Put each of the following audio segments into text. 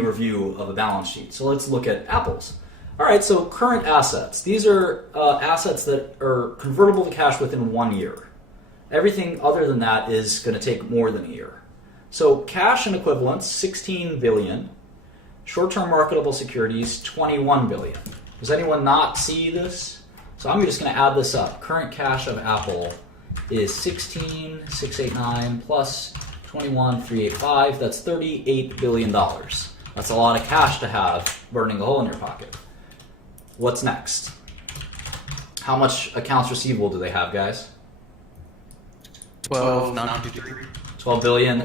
review of a balance sheet. So let's look at Apple's. All right, so current assets. These are assets that are convertible to cash within 1 year. Everything other than that is going to take more than a year. So cash and equivalents, 16 billion. Short-term marketable securities, 21 billion. Does anyone not see this? So I'm just going to add this up. Current cash of Apple is 16,689 plus 21,385. That's $38 billion. That's a lot of cash to have burning a hole in your pocket. What's next? How much accounts receivable do they have, guys? 12 billion,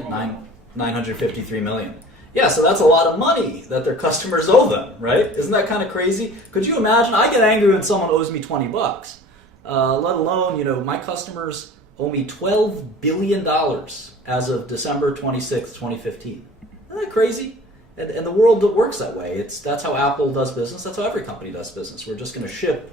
953 million. Yeah, so that's a lot of money that their customers owe them, right? Isn't that kind of crazy? Could you imagine? I get angry when someone owes me 20 bucks. Let alone, my customers owe me $12 billion as of December 26, 2015. Isn't that crazy? And the world works that way. That's how Apple does business. That's how every company does business. We're just going to ship.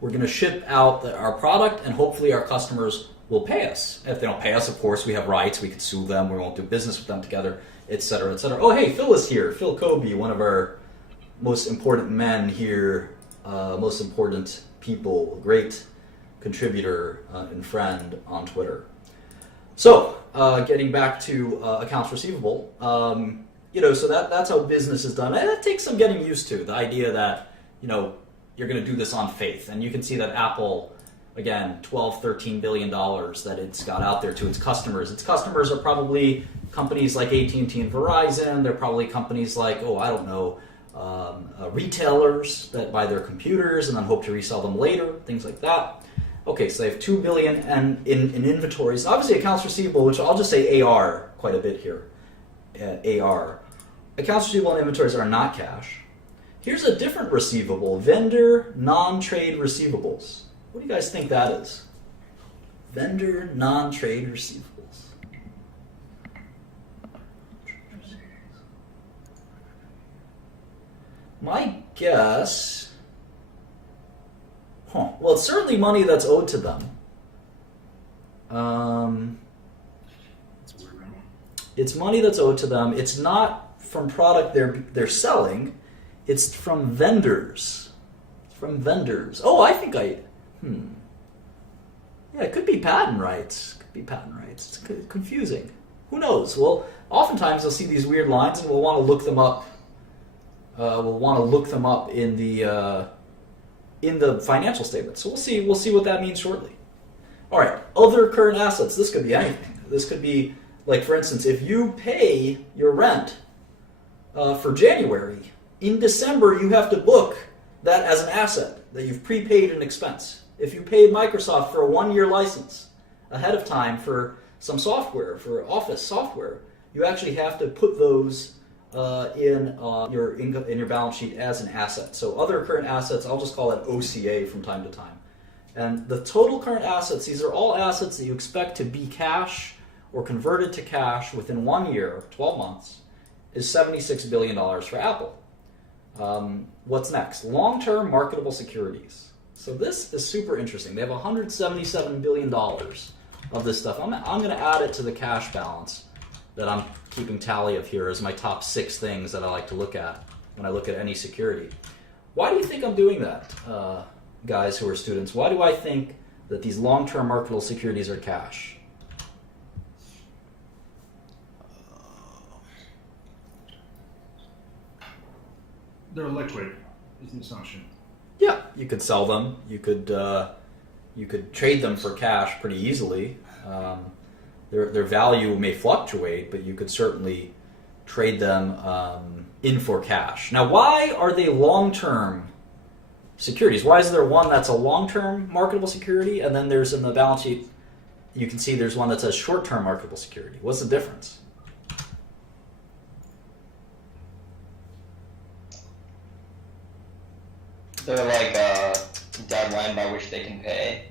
We're going to ship out our product, and hopefully our customers will pay us. If they don't pay us, of course, we have rights. We can sue them. We won't do business with them together, etc., etc. Oh, hey, Phil is here. Phil Kobe, one of our most important men here, most important people, great contributor and friend on Twitter. So, getting back to accounts receivable. So that's how business is done. And it takes some getting used to, the idea that, you're going to do this on faith. And you can see that Apple, again, $13 billion that it's got out there to its customers. Its customers are probably companies like AT&T and Verizon. They're probably companies like, retailers that buy their computers and then hope to resell them later, things like that. Okay, so they have $2 billion in inventories. Obviously, accounts receivable, which I'll just say AR quite a bit here. AR. Accounts receivable and inventories are not cash. Here's a different receivable, vendor non-trade receivables. What do you guys think that is? Vendor non-trade receivables. My guess, well, it's certainly money that's owed to them. It's money that's owed to them. It's not from product they're selling. It's from vendors. Oh, I think yeah, it could be patent rights. It's confusing. Who knows? Well, oftentimes you'll see these weird lines, and we'll want to look them up. In the financial statement. So we'll see what that means shortly. All right, other current assets. This could be anything. This could be, like, for instance, if you pay your rent for January, in December you have to book that as an asset that you've prepaid an expense. If you paid Microsoft for a 1-year license ahead of time for some software, for Office software, you actually have to put those in your balance sheet as an asset. So other current assets, I'll just call it OCA from time to time. And the total current assets, these are all assets that you expect to be cash or converted to cash within 1 year, 12 months, is $76 billion for Apple. What's next? Long-term marketable securities. So this is super interesting. They have $177 billion of this stuff. I'm going to add it to the cash balance that I'm keeping tally of here as my top 6 things that I like to look at when I look at any security. Why do you think I'm doing that, guys who are students? Why do I think that these long-term marketable securities are cash? They're liquid, is the assumption. Yeah, you could sell them. You could trade them for cash pretty easily. Their value may fluctuate, but you could certainly trade them in for cash. Now, why are they long-term securities? Why is there one that's a long-term marketable security, and then there's in the balance sheet, you can see there's one that says short-term marketable security? What's the difference? They're like a deadline by which they can pay.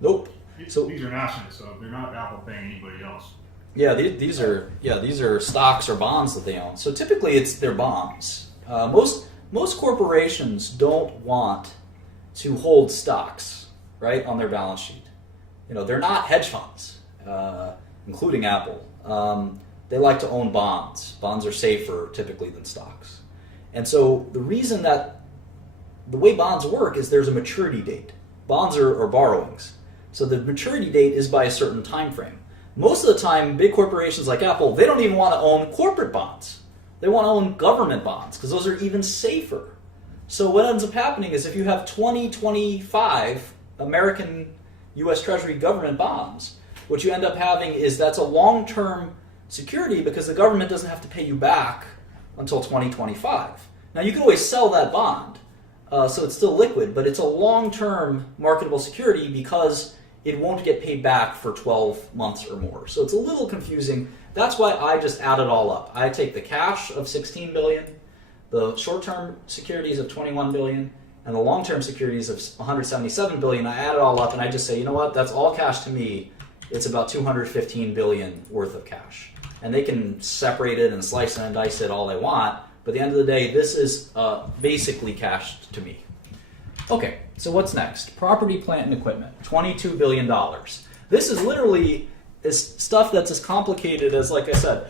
Nope. So these are assets, so they're not Apple paying anybody else. Yeah, these are stocks or bonds that they own. So typically it's their bonds. Most corporations don't want to hold stocks, right, on their balance sheet. They're not hedge funds, including Apple. they like to own bonds. Bonds are safer typically than stocks. And so the reason that the way bonds work is there's a maturity date. Bonds are borrowings. So the maturity date is by a certain time frame. Most of the time, big corporations like Apple, they don't even want to own corporate bonds. They want to own government bonds because those are even safer. So what ends up happening is if you have 2025 American U.S. Treasury government bonds, what you end up having is that's a long-term security because the government doesn't have to pay you back until 2025. Now you can always sell that bond, so it's still liquid, but it's a long-term marketable security because it won't get paid back for 12 months or more. So it's a little confusing. That's why I just add it all up. I take the cash of $16 billion, the short-term securities of $21 billion, and the long-term securities of $177 billion. I add it all up and I just say, you know what, that's all cash to me. It's about $215 billion worth of cash. And they can separate it and slice and dice it all they want, but at the end of the day, this is basically cash to me. Okay, so what's next? Property, plant, and equipment, $22 billion. This is literally stuff that's as complicated as, like I said,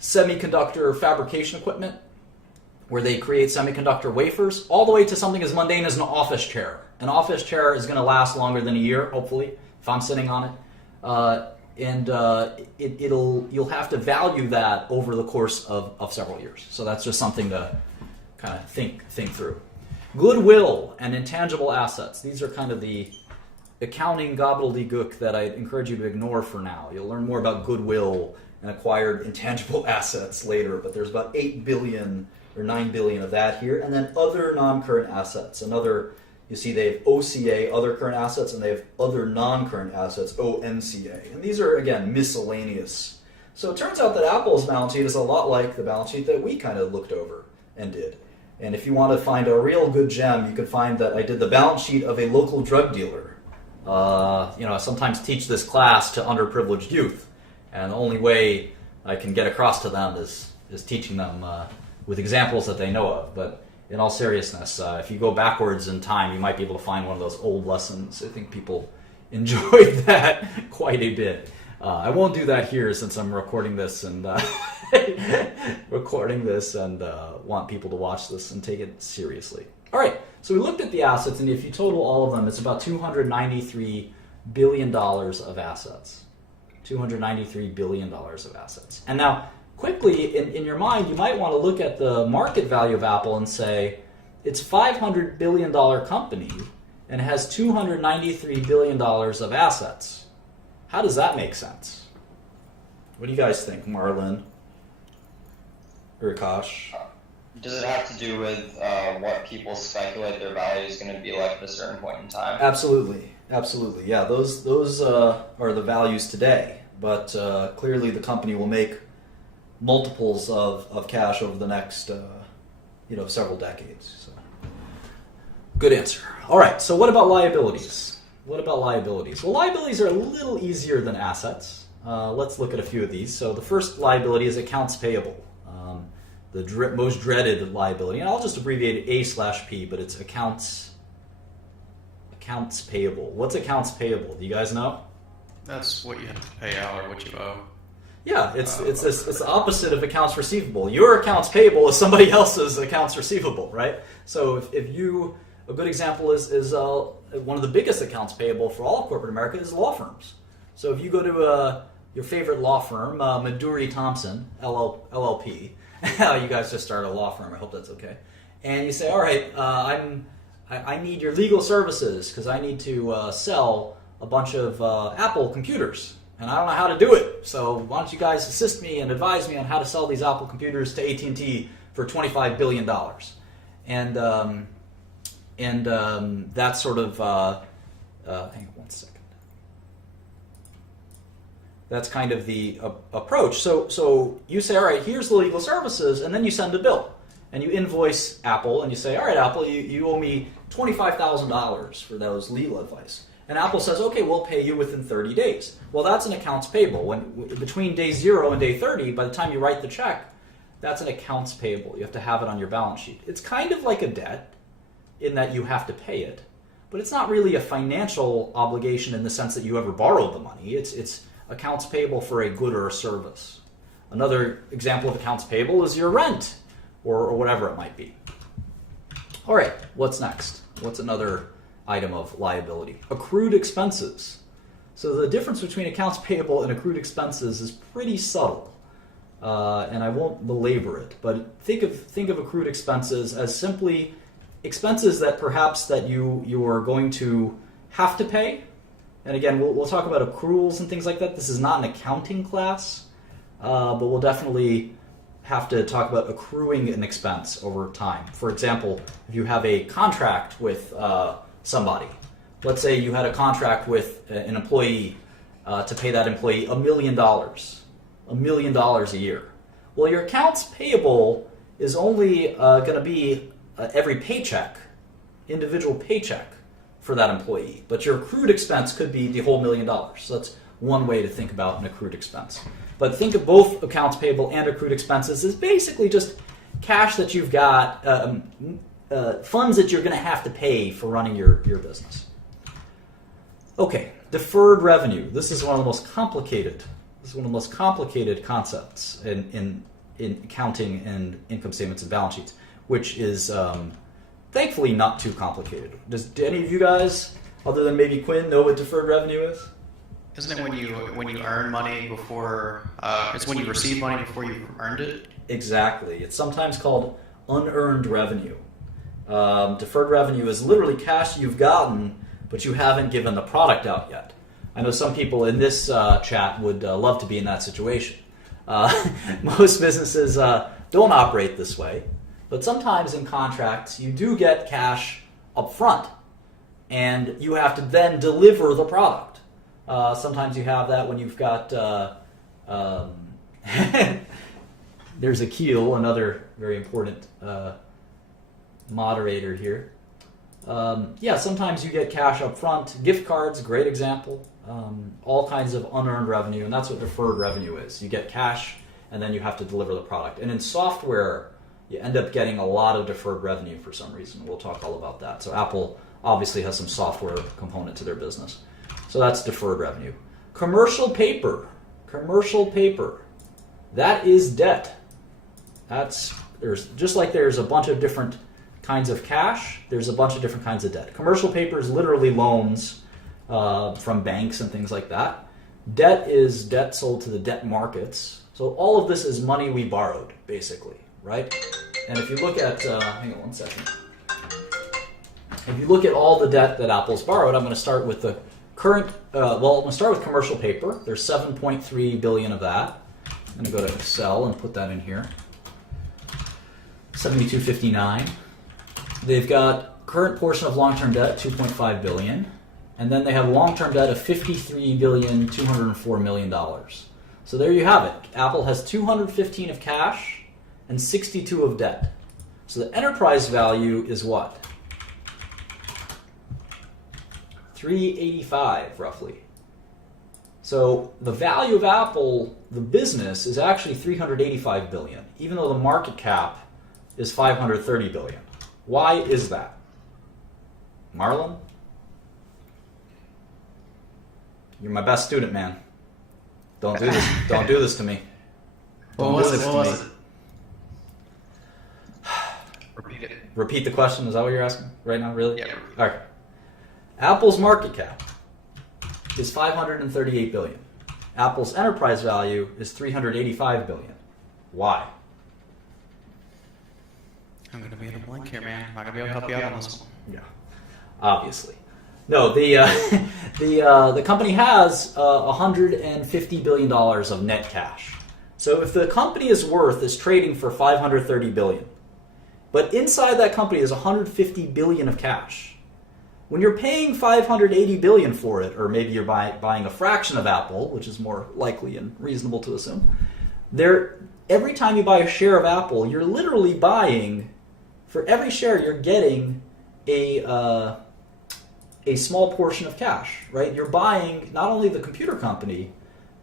semiconductor fabrication equipment, where they create semiconductor wafers, all the way to something as mundane as an office chair. An office chair is going to last longer than a year, hopefully, if I'm sitting on it. You'll have to value that over the course of several years. So that's just something to kind of think through. Goodwill and intangible assets. These are kind of the accounting gobbledygook that I encourage you to ignore for now. You'll learn more about goodwill and acquired intangible assets later, but there's about 8 billion or 9 billion of that here. And then other non-current assets. You see they have OCA, other current assets, and they have other non-current assets, ONCA. And these are, again, miscellaneous. So it turns out that Apple's balance sheet is a lot like the balance sheet that we kind of looked over and did. And if you want to find a real good gem, you can find that I did the balance sheet of a local drug dealer. I sometimes teach this class to underprivileged youth. And the only way I can get across to them is teaching them with examples that they know of. But in all seriousness, if you go backwards in time, you might be able to find one of those old lessons. I think people enjoyed that quite a bit. I won't do that here since I'm recording this and want people to watch this and take it seriously. All right, so we looked at the assets, and if you total all of them, it's about $293 billion of assets. $293 billion of assets. And now, quickly, in your mind, you might want to look at the market value of Apple and say, it's $500 billion company and has $293 billion of assets. How does that make sense? What do you guys think, Marlon? Or Akash? Does it have to do with what people speculate their value is going to be like at a certain point in time? Absolutely. Yeah, those are the values today. But clearly the company will make multiples of cash over the next several decades. So. Good answer. All right, so what about liabilities? Well, liabilities are a little easier than assets. Let's look at a few of these. So the first liability is accounts payable, the most dreaded liability. And I'll just abbreviate it A/P, but it's accounts payable. What's accounts payable? Do you guys know? That's what you have to pay out or what you owe. Yeah, it's the opposite of accounts receivable. Your accounts payable is somebody else's accounts receivable, right? So a good example is one of the biggest accounts payable for all of corporate America is law firms. So if you go to your favorite law firm, Maduri Thompson, LLP, you guys just started a law firm, I hope that's okay, and you say, all right, I need your legal services because I need to sell a bunch of Apple computers, and I don't know how to do it, so why don't you guys assist me and advise me on how to sell these Apple computers to AT&T for $25 billion. And that's sort of, hang on one second. That's kind of the approach. So you say, all right, here's the legal services, and then you send a bill. And you invoice Apple, and you say, all right, Apple, you owe me $25,000 for those legal advice. And Apple says, okay, we'll pay you within 30 days. Well, that's an accounts payable. Between day 0 and day 30, by the time you write the check, that's an accounts payable. You have to have it on your balance sheet. It's kind of like a debt in that you have to pay it, but it's not really a financial obligation in the sense that you ever borrowed the money. It's accounts payable for a good or a service. Another example of accounts payable is your rent or whatever it might be. All right, what's next? What's another item of liability? Accrued expenses. So the difference between accounts payable and accrued expenses is pretty subtle, and I won't belabor it. But think of accrued expenses as simply expenses that perhaps that you are going to have to pay. And again, we'll talk about accruals and things like that. This is not an accounting class, but we'll definitely have to talk about accruing an expense over time. For example, if you have a contract with somebody, let's say you had a contract with an employee to pay that employee $1 million a year. Well, your accounts payable is only going to be every paycheck, individual paycheck for that employee. But your accrued expense could be the whole $1 million. So that's one way to think about an accrued expense. But think of both accounts payable and accrued expenses as basically just cash that you've got, funds that you're going to have to pay for running your business. Okay, deferred revenue. This is one of the most complicated. This is one of the most complicated concepts in accounting and income statements and balance sheets, which is thankfully not too complicated. Do any of you guys, other than maybe Quinn, know what deferred revenue is? Isn't it when you earn money before? It's when you receive money before you've earned it. Exactly. It's sometimes called unearned revenue. Deferred revenue is literally cash you've gotten, but you haven't given the product out yet. I know some people in this chat would love to be in that situation. Most businesses don't operate this way, but sometimes in contracts you do get cash up front, and you have to then deliver the product. Sometimes you have that when you've got, there's Akil, another very important moderator here. Sometimes you get cash up front. Gift cards, great example. All kinds of unearned revenue, and that's what deferred revenue is. You get cash, and then you have to deliver the product. And in software, you end up getting a lot of deferred revenue for some reason. We'll talk all about that. So Apple obviously has some software component to their business. So that's deferred revenue. Commercial paper. That is debt. There's just like there's a bunch of different kinds of cash, there's a bunch of different kinds of debt. Commercial paper is literally loans from banks and things like that. Debt is debt sold to the debt markets. So all of this is money we borrowed, basically, right? And if you look at, hang on one second. If you look at all the debt that Apple's borrowed, I'm going to start with the current, I'm going to start with commercial paper. There's $7.3 billion of that. I'm going to go to Excel and put that in here. 7259. They've got current portion of long-term debt, $2.5 billion. And then they have long-term debt of $53,204 million. So there you have it. Apple has 215 of cash and 62 of debt. So the enterprise value is what? 385 roughly. So the value of Apple, the business, is actually 385 billion, even though the market cap is 530 billion. Why is that? Marlon? You're my best student, man. Don't do this. Don't do this to me. What was it? Repeat it. Repeat the question. Is that what you're asking right now? Really? Yeah. All right. Apple's market cap is 538 billion. Apple's enterprise value is 385 billion. Why? I'm going to be in a blank here, man. I'm not going to be able to help you out on this one. Yeah, obviously. No, the company has $150 billion of net cash. So if the company is trading for 530 billion, but inside that company is 150 billion of cash. When you're paying 580 billion for it, or maybe you're buying a fraction of Apple, which is more likely and reasonable to assume, every time you buy a share of Apple, you're literally buying, for every share, you're getting a small portion of cash, right? You're buying not only the computer company,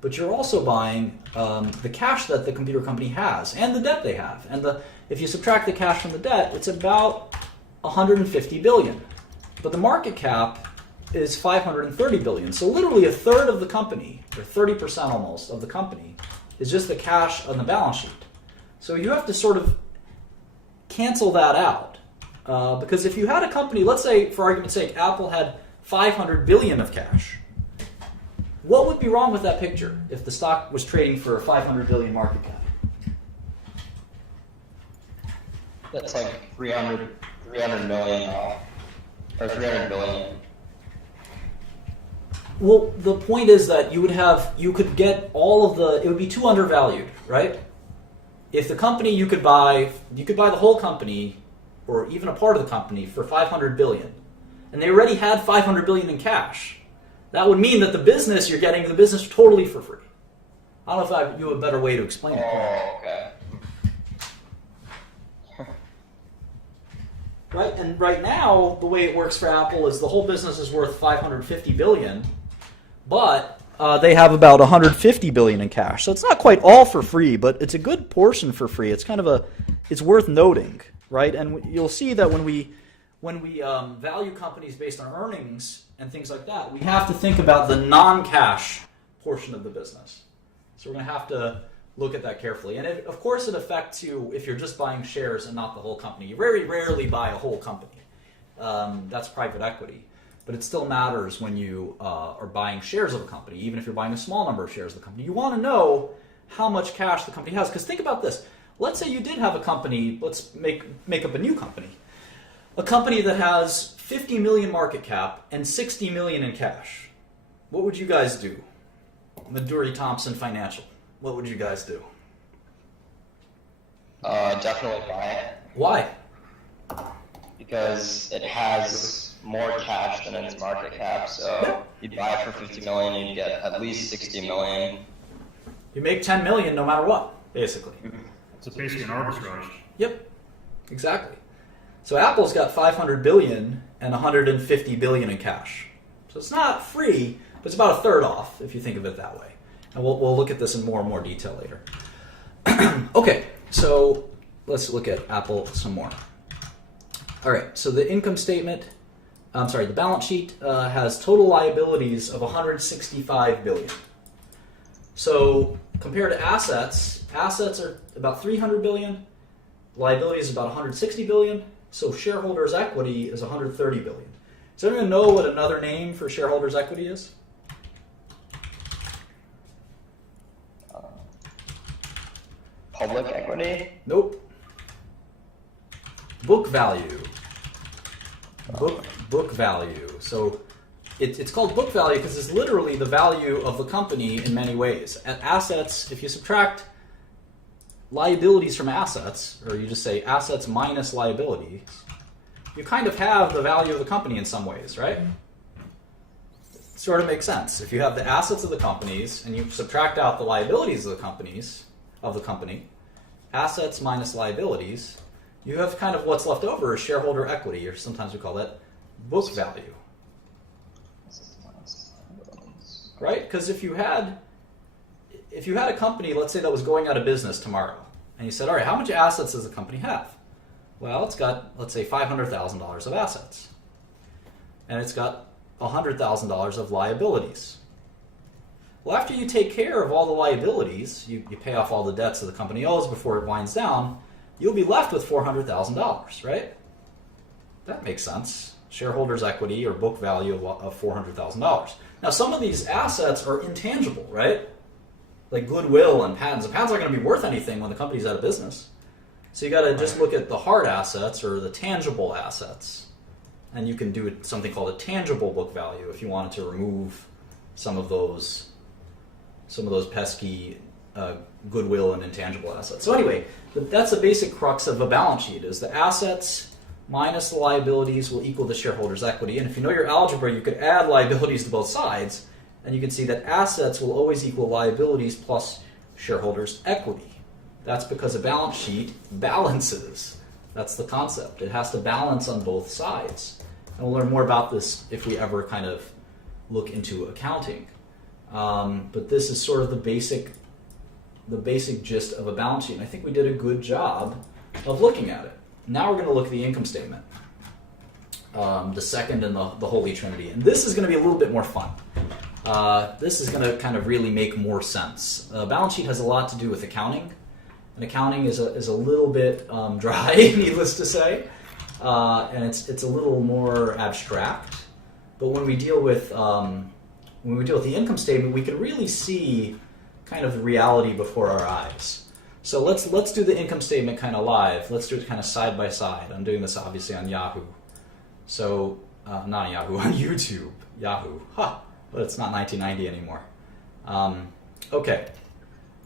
but you're also buying the cash that the computer company has and the debt they have. And if you subtract the cash from the debt, it's about 150 billion. But the market cap is 530 billion. So literally a third of the company, or 30% almost of the company, is just the cash on the balance sheet. So you have to sort of cancel that out. Because if you had a company, let's say, for argument's sake, Apple had 500 billion of cash. What would be wrong with that picture if the stock was trading for a 500 billion market cap? That's like 300 million or 300 billion. Well, the point is that you could get all of it would be too undervalued, right? If the company you could buy the whole company or even a part of the company for 500 billion, and they already had 500 billion in cash. That would mean that you're getting the business totally for free. I don't know if you have a better way to explain it. Oh, okay. Right, and right now, the way it works for Apple is the whole business is worth 550 billion, but they have about 150 billion in cash. So it's not quite all for free, but it's a good portion for free. It's it's worth noting, right? And you'll see that when we value companies based on earnings and things like that, we have to think about the non-cash portion of the business. So we're going to have to look at that carefully. And of course it affects you if you're just buying shares and not the whole company. You very rarely buy a whole company. That's private equity. But it still matters when you are buying shares of a company, even if you're buying a small number of shares of the company. You want to know how much cash the company has. Because think about this. Let's say you did have a company, let's make up a new company. A company that has 50 million market cap and 60 million in cash. What would you guys do? Maduri Thompson Financial. What would you guys do? Definitely buy it Why? because it has more cash than its market cap. So you'd buy it for 50 million, and you'd get at least 60 million. You make 10 million no matter what, basically. It's basically an arbitrage. Yep, exactly. So Apple's got 500 billion and 150 billion in cash. So it's not free, but it's about a third off if you think of it that way. And we'll look at this in more and more detail later. Okay, so let's look at Apple some more. All right, so the the balance sheet has total liabilities of 165 billion. So compared to assets are about 300 billion, liabilities about 160 billion, so shareholders' equity is 130 billion. Does anyone know what another name for shareholders' equity is? Public equity? Nope. Book value. Book value. So it's called book value because it's literally the value of the company in many ways. At assets, if you subtract liabilities from assets, or you just say assets minus liabilities, you kind of have the value of the company in some ways, right? It sort of makes sense. If you have the assets of the companies and you subtract out the liabilities of the company, assets minus liabilities, you have kind of what's left over is shareholder equity, or sometimes we call that book value. Right? Because if you had a company, let's say that was going out of business tomorrow, and you said, all right, how much assets does the company have? Well, it's got, let's say, $500,000 of assets. And it's got $100,000 of liabilities. Well, after you take care of all the liabilities, you pay off all the debts that the company owes before it winds down, you'll be left with $400,000, right? That makes sense. Shareholders' equity or book value of $400,000. Now, some of these assets are intangible, right? Like goodwill and patents. The patents aren't going to be worth anything when the company's out of business. So you got to just look at the hard assets or the tangible assets, and you can do something called a tangible book value if you wanted to remove some of those pesky goodwill and intangible assets. So anyway, that's the basic crux of a balance sheet: is the assets minus the liabilities will equal the shareholders' equity. And if you know your algebra, you could add liabilities to both sides, and you can see that assets will always equal liabilities plus shareholders' equity. That's because a balance sheet balances. That's the concept. It has to balance on both sides. And we'll learn more about this if we ever kind of look into accounting. But this is sort of the basic gist of a balance sheet. And I think we did a good job of looking at it. Now we're going to look at the income statement, the second in the Holy Trinity. And this is going to be a little bit more fun. this is going to kind of really make more sense. Balance sheet has a lot to do with accounting, and accounting is a little bit dry, needless to say, and it's a little more abstract. But when we deal with the income statement, we can really see kind of the reality before our eyes. So let's do the income statement kind of live. Let's do it kind of side by side. I'm doing this obviously on Yahoo. So not Yahoo, on YouTube. Yahoo. But it's not 1990 anymore. Okay.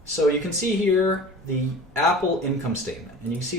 So you can see here the Apple income statement, and you can see